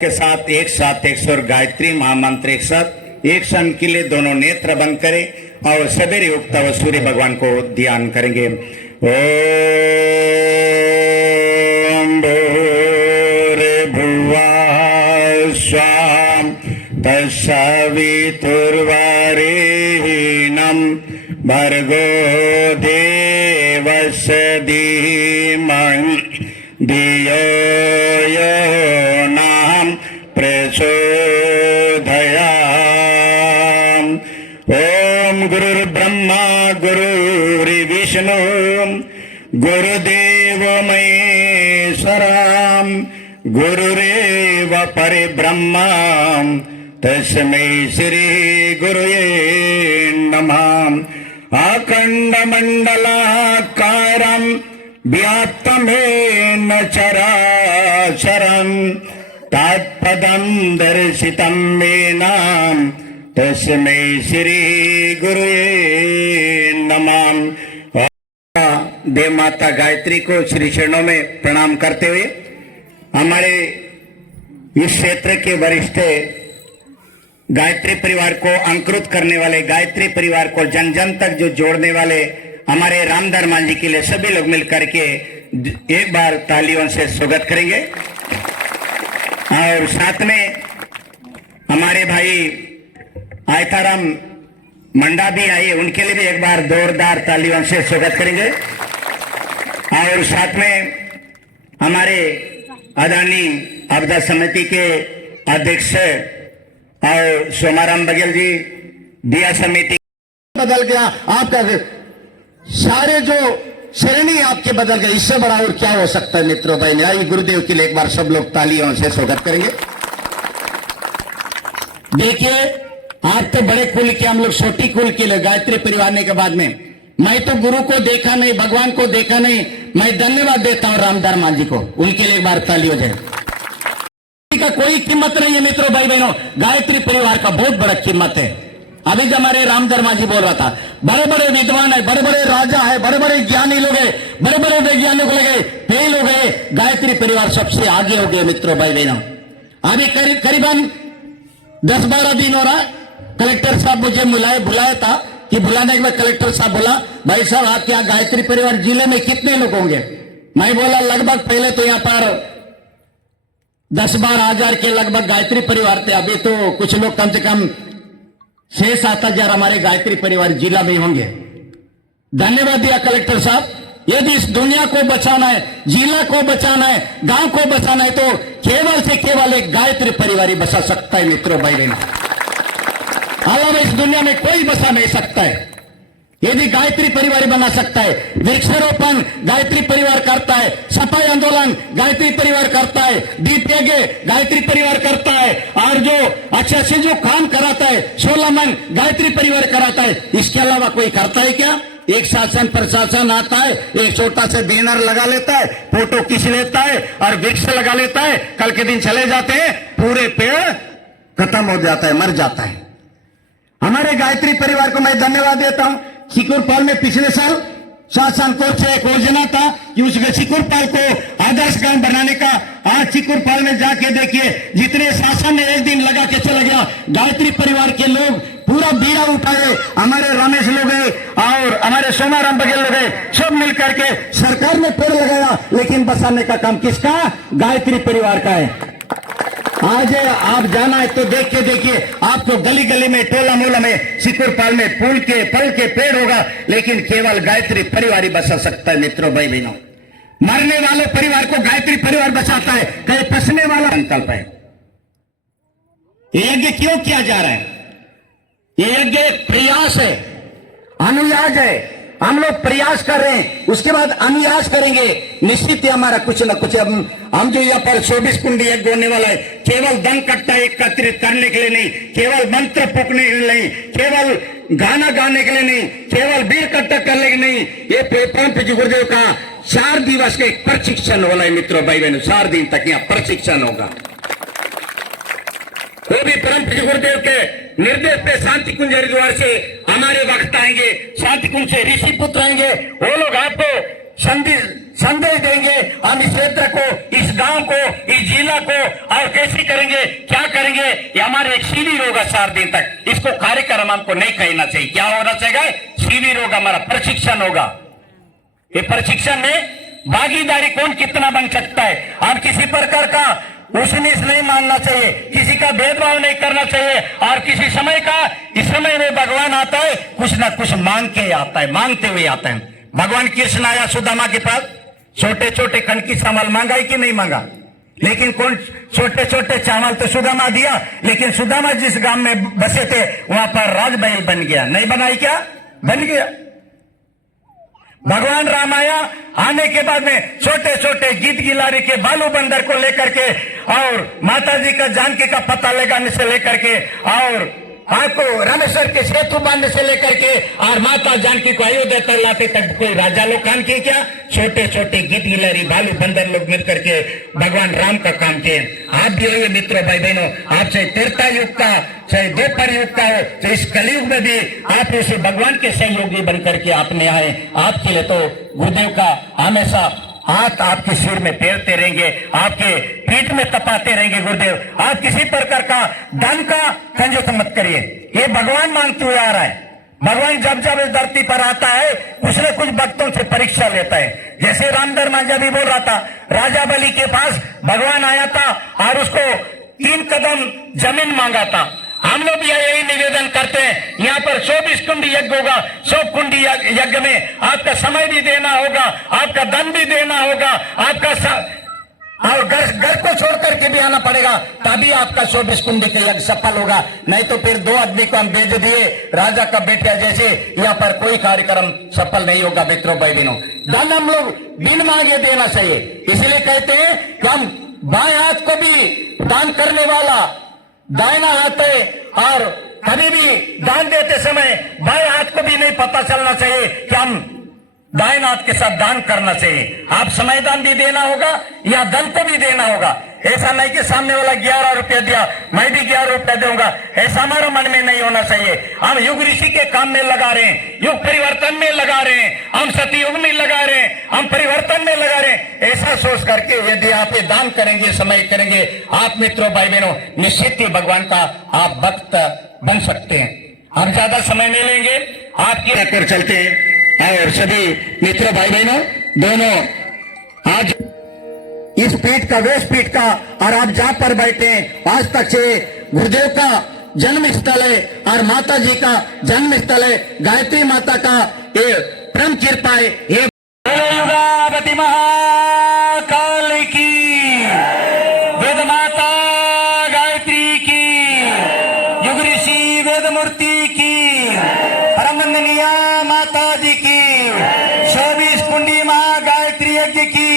के साथ एक स्वर गायत्री महामंत्र एक साथ एक क्षण के लिए दोनों नेत्र बंद करें और सवेरे उगता हुआ सूर्य भगवान को ध्यान करेंगे। ओम भूर्भुवः स्वः तत्सवितुर्वरेण्यं भर्गो देवस्य धीमहि धियो यो नः प्रचोदयात्। ओम गुरुर्ब्रह्मा गुरुर्विष्णु गुरुदेव महेश्वरः गुरुरेव परब्रह्म तस्मै श्री गुरुवे नमः। अखण्डमण्डलाकारं व्याप्तमेन चराचरं तत्पदं दर्शितं येन तस्मै श्री गुरुवे नमः। देव माता गायत्री को श्री चरणों में प्रणाम करते हुए हमारे इस क्षेत्र के वरिष्ठ गायत्री परिवार को अंकुरित करने वाले, गायत्री परिवार को जन जन तक जो जोड़ने वाले हमारे रामधर मान जी के लिए सभी लोग मिलकर के एक बार तालियों से स्वागत करेंगे। और साथ में हमारे भाई आयताराम मंडा भी आए, उनके लिए भी एक बार जोरदार तालियों से स्वागत करेंगे। और साथ में हमारे आदरणीय आपदा समिति के अध्यक्ष और सोमाराम बघेल जी, दिया समिति बदल गया, आपका सारे जो श्रेणी आपके बदल गए, इससे बड़ा और क्या हो सकता है मित्रों भाई। आइए गुरुदेव के लिए एक बार सब लोग तालियों से स्वागत करेंगे। देखिए आप तो बड़े कुल के, हम लोग छोटी कुल के लिए गायत्री परिवार ने के बाद में मैं तो गुरु को देखा नहीं, भगवान को देखा नहीं, मैं धन्यवाद देता हूं रामधर मान जी को, उनके लिए एक बार ताली हो जाए। का कोई कीमत नहीं है मित्रों भाई बहनों, गायत्री परिवार का बहुत बड़ा कीमत है। अभी जब हमारे रामधर मान जी बोल रहा था, बड़े बड़े विद्वान है, बड़े बड़े राजा है, बड़े बड़े ज्ञानी लोग है, बड़े बड़े वैज्ञानिक लोग है, फेल हो गए, गायत्री परिवार सबसे आगे हो गए मित्रों भाई बहनों। अभी करीबन 10-12 दिन हो रहा, कलेक्टर साहब मुझे बुलाया था कि बुलाने के बाद कलेक्टर साहब बोला, भाई साहब आपके यहाँ गायत्री परिवार जिले में कितने लोग होंगे? मैं बोला लगभग पहले तो यहाँ पर 10-12 हजार के लगभग गायत्री परिवार थे, अभी तो कुछ लोग कम से कम 6-7 हजार हमारे गायत्री परिवार जिला में होंगे। धन्यवाद दिया कलेक्टर साहब। यदि इस दुनिया को बचाना है, जिला को बचाना है, गांव को बचाना है, तो केवल से केवल एक गायत्री परिवार ही बचा सकता है मित्रों भाई बहनों। अलावा इस दुनिया में कोई बचा नहीं सकता है। यदि गायत्री परिवार बना सकता है, वृक्षारोपण गायत्री परिवार करता है, सफाई आंदोलन गायत्री परिवार करता है, दीप यज्ञ गायत्री परिवार करता है, और जो अच्छे से जो काम कराता है, 16 मन गायत्री परिवार कराता है, इसके अलावा कोई करता है क्या? एक शासन प्रशासन आता है, एक छोटा सा बैनर लगा लेता है, फोटो खींच लेता है और वृक्ष लगा लेता है, कल के दिन चले जाते हैं, पूरे पेड़ खत्म हो जाता है, मर जाता है। हमारे गायत्री परिवार को मैं धन्यवाद देता हूं। चिकुरपाल में पिछले साल शासन कोर्ट से एक योजना था कि उस चिकुरपाल को आदर्श गांव बनाने का। आज चिकुरपाल में जाके देखिए, जितने शासन ने एक दिन लगा के चला गया, गायत्री परिवार के लोग पूरा बीड़ा उठाए, हमारे रमेश लोग हैं और हमारे सोमाराम बघेल लोग हैं, सब मिलकर के सरकार ने पेड़ लगाया, लेकिन बचाने का काम किसका? गायत्री परिवार का है। आज आप जाना है तो देखिए आपको गली गली में, टोला मोहल्ला में, सिकुरपाल में फूल के फल के पेड़ होगा, लेकिन केवल गायत्री परिवार ही बचा सकता है मित्रों भाई बहनों। मरने वाले परिवार को गायत्री परिवार बचाता है, कहीं फंसने वाला संकल्प है। यज्ञ क्यों किया जा रहा है? ये यज्ञ एक प्रयास है, अनुयाज है। हम लोग प्रयास कर रहे हैं, उसके बाद अनुयास करेंगे, निश्चित ही हमारा कुछ न कुछ। हम जो यहाँ पर 24 कुंडी यज्ञ होने वाला है, केवल दम कट्टा एकत्रित करने के लिए नहीं, केवल मंत्र फूकने के लिए नहीं, केवल गाना गाने के लिए नहीं, केवल बीर कट्टा करने के लिए नहीं, ये परम पूज्य गुरुदेव का 4 दिवस का एक प्रशिक्षण वाला है मित्रों भाई बहनों। 4 दिन तक यहाँ प्रशिक्षण होगा। वो भी परम पूज्य गुरुदेव के निर्देश पे शांति कुंज हरिद्वार से हमारे वक्त आएंगे, शांति कुंज से ऋषि पुत्र आएंगे, वो लोग आपको संदेश देंगे। हम इस क्षेत्र को, इस गांव को, इस जिला को और कैसे करेंगे, क्या करेंगे, ये हमारे एक शिविर होगा 4 दिन तक। इसको कार्यक्रम हमको नहीं कहना चाहिए, क्या होना चाहिए, शिविर होगा, हमारा प्रशिक्षण होगा। ये प्रशिक्षण में भागीदारी कौन कितना बन सकता है, और किसी प्रकार का उसनीस नहीं मानना चाहिए, किसी का भेदभाव नहीं करना चाहिए। और किसी समय का, इस समय में भगवान आता है कुछ ना कुछ मांग के आता है, मांगते हुए आता है। भगवान कृष्ण आया सुदामा के पास, छोटे छोटे कण की चावल मांगा है कि नहीं मांगा, लेकिन कौन छोटे छोटे चावल तो सुदामा दिया, लेकिन सुदामा जिस गांव में बसे थे वहां पर राजमहल बन गया, नहीं बनाई क्या, बन गया। भगवान राम आया, आने के बाद में छोटे छोटे गीत गिलारी के बालू बंदर को लेकर के और माता जी का जानकी का पता लगाने से लेकर के और आपको रामेश्वर के सेतु बांधने से लेकर के और माता जानकी को अयोध्या तक लाते तक कोई राजा लोग काम किए क्या, छोटे छोटे गीत गिलारी बालू बंदर लोग मिलकर के भगवान राम का काम किए। आप भी हो मित्रों भाई बहनों, आप चाहे त्रेता युग का, चाहे द्वापर युग का हो, तो इस कलयुग में भी आप उसे भगवान के सहयोगी बनकर के आपने आए। आपके लिए तो गुरुदेव का हमेशा हाथ आपके सिर में फेरते रहेंगे, आपके पीठ में तपाते रहेंगे गुरुदेव। आप किसी प्रकार का धन का कंजूस मत करिए, ये भगवान मांगते हुए आ रहा है। भगवान जब जब इस धरती पर आता है कुछ न कुछ भक्तों से परीक्षा लेता है। जैसे रामधर मांझा भी बोल रहा था, राजा बलि के पास भगवान आया था और उसको 3 कदम जमीन मांगा था। हम लोग यही निवेदन करते हैं, यहाँ पर 24 कुंडी यज्ञ होगा, 100 कुंडी यज्ञ में आपका समय भी देना होगा, आपका धन भी देना होगा, आपका और घर को छोड़ करके भी आना पड़ेगा, तभी आपका 24 कुंडी का यज्ञ सफल होगा। नहीं तो फिर 2 आदमी को हम भेज दिए राजा का बेटिया जैसे, यहाँ पर कोई कार्यक्रम सफल नहीं होगा। मित्रों भाई बहनों, धन हम लोग बिन मांगे देना चाहिए, इसलिए कहते हैं कि हम बाएं हाथ को भी दान करने वाला दाहिना हाथ है, और कभी भी दान देते समय बाएं हाथ को भी नहीं पता चलना चाहिए कि हम दाहिना हाथ के साथ दान करना चाहिए। आप समय दान भी देना होगा या धन को भी देना होगा। ऐसा नहीं कि सामने वाला 11 रुपया दिया मैं भी 11 रुपया दूंगा, ऐसा हमारे मन में नहीं होना चाहिए। हम युग ऋषि के काम में लगा रहे हैं, युग परिवर्तन में लगा रहे हैं, हम सतयुग में लगा रहे हैं, हम परिवर्तन में लगा रहे हैं। ऐसा सोच करके यदि आप ये दान करेंगे, समय करेंगे, आप मित्रों भाई बहनों निश्चित ही भगवान का आप भक्त बन सकते हैं। हम ज्यादा समय नहीं लेंगे, आपकी कर चलते हैं। और सभी मित्रों भाई बहनों दोनों आज इस पीठ का, वेश पीठ का, और आप जहां पर बैठे हैं आज तक से गुरुदेव का जन्म स्थल है और माता जी का जन्म स्थल है, गायत्री माता का ये परम कृपा है। ये युगावती महाकाल की, वेद माता गायत्री की, युग ऋषि वेद मूर्ति की, परम वंदनीय माता जी की, 24 कुंडी महागायत्री यज्ञ की।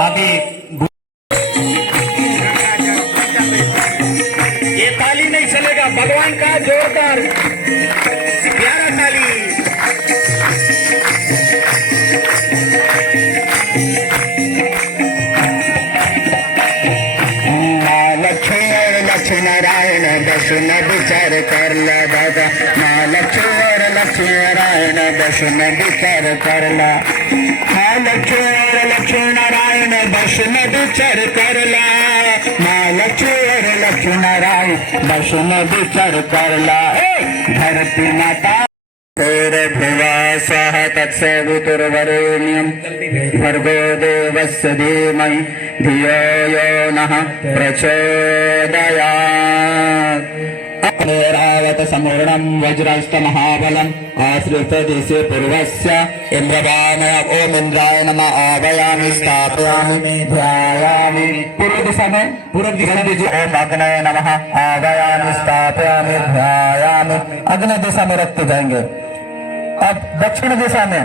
अभी ये ताली नहीं चलेगा, भगवान का जोरदार प्यारा ताली। लक्ष्मी नारायण दर्शन विचार कर ला दादा, माँ लक्ष्मी नारायण दर्शन विचार कर ला, लक्ष्मी नारायण दर्शन विचार कर ला, माँ लक्ष्मी नारायण दर्शन विचार कर ला। धरती माता भुवा सह तत्सवितुर्वरेण्यं भर्गो देवस्य धीमहि धियो यो नः प्रचोदयात्। रावत समूर्णं वज्रस्त महाबलम् आश्रित देशे पूर्वस्य इन्द्रवामय ओम इंद्राय नमः आवायामि स्थापयामि ध्यायामि। पूर्व दिशा में ओम अग्नये नमः आवायामि स्थापयामि ध्यायामि। अग्नि दिशा में रखते जाएंगे। अब दक्षिण दिशा में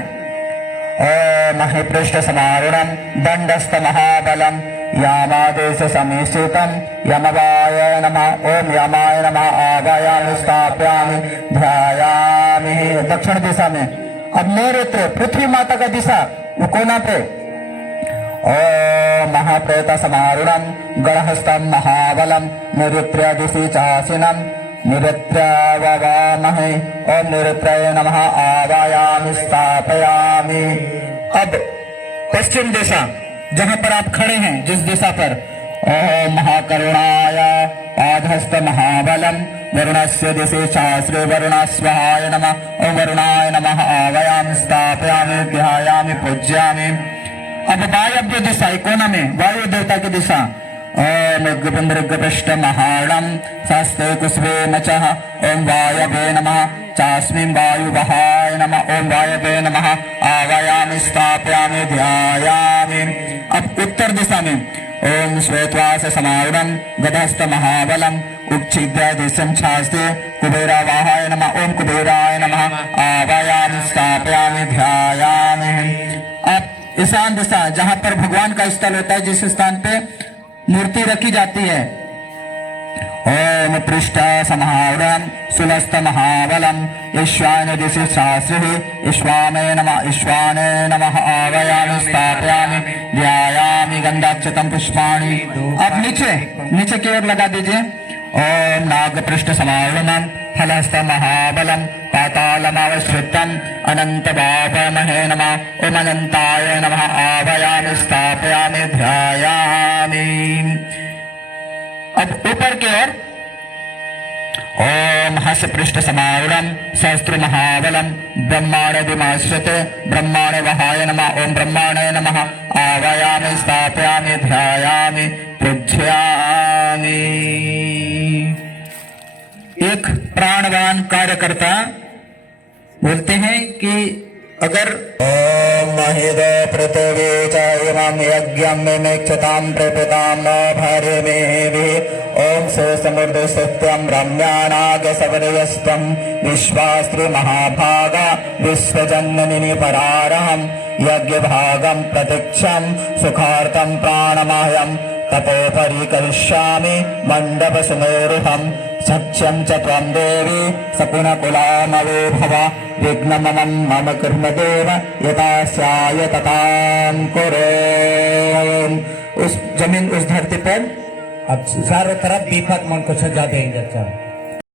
ओम महिपृष्ठ समारूढ़ं दंडस्थ महाबलम् यामादेश समीशितम् यमवाय नमः ओम यमाय नमः आवायामि स्थापयामि ध्यायामि। दक्षिण दिशा में अब नैऋत्य पृथ्वी माता का दिशा कोना पे ओम महाप्रेत समारूढ़ं गणहस्तं महाबलं नैऋत्य दिशि चासिनं निरुद्राववामहे ओम निरुद्राय नमः आवायामि स्थापयामि। अब पश्चिम दिशा जहां पर आप खड़े हैं, जिस दिशा पर, ओम महाकरुणाय पादहस्त महाबलम वरुणस्य दिशे शास्त्रे वरुणास्वाहाय नमः। ओम वरुणाय नमः आवायामि स्थापयामि ध्यायामि पूज्यामि। अब वायव्य दिशा कोना में वायु देवता की दिशा, ओम ऋग्पृष्ठ महाणम शास्त्रे कुसुमे मचः। ओम वायवे नमः चास्मिन् वायुवहाय नमः। ओम वायवे नमः आवायामि स्थापयामि ध्यायामि। अब उत्तर दिशा में ओम श्वेतवास समावरणम गदहस्त महाबलम उच्छिद्य दिशम शास्त्रे कुबेरावाहाय नमः। ओम कुबेराय नमः आवायामि स्थापयामि ध्यायामि। अब ईशान दिशा जहां पर भगवान का स्थल होता है, जिस स्थान पे मूर्ति रखी जाती है, ओम पृष्ठ समावरणम सुलस्त महाबलम ईश्वान दिशि शास्त्रे ईश्वामे नमः आवायामि स्थापयामि ध्यायामि गंधाक्षतम पुष्पाणि। अब नीचे की ओर लगा दीजिए। ओम नागपृष्ठ समावरणम फलस्त महाबलम पातालमावश्रितम अनंत भावमहे नमः। ओम अनंताय नमः आवायामि स्थापयामि ध्यायामि। अब ऊपर की ओर ओम हस पृष्ठ समावरणम सहस्त्र महाबलम ब्रह्मांडमाश्रित ब्रह्मांड वहाय नमः। ओम ब्रह्मांडाय नमः आवायामि स्थापयामि ध्यायामि पूज्यामि। एक प्राणवान कार्यकर्ता बोलते हैं कि अगर ओम महिद पृथ्वी च इमं यज्ञं मिक्षतां प्रपितां न भरे मेहि। ओम सो समृद्ध सत्यं रम्यानाग सवरयस्तं विश्वास्त्री महाभागा विश्वजननी परारहं यज्ञ भागं प्रतीक्षं सुखार्थं प्राणमयं तपोपरि करिष्यामि मंडप सुमेरुहं। सत्यं च त्वं देवी सकुनकुलामवे भव विघ्नमं मम कर्मदेव यथास्याय तथां कुरु। उस जमीन उस धरती पर अब चारों तरफ दीपक मन को सजा देंगे। अच्छा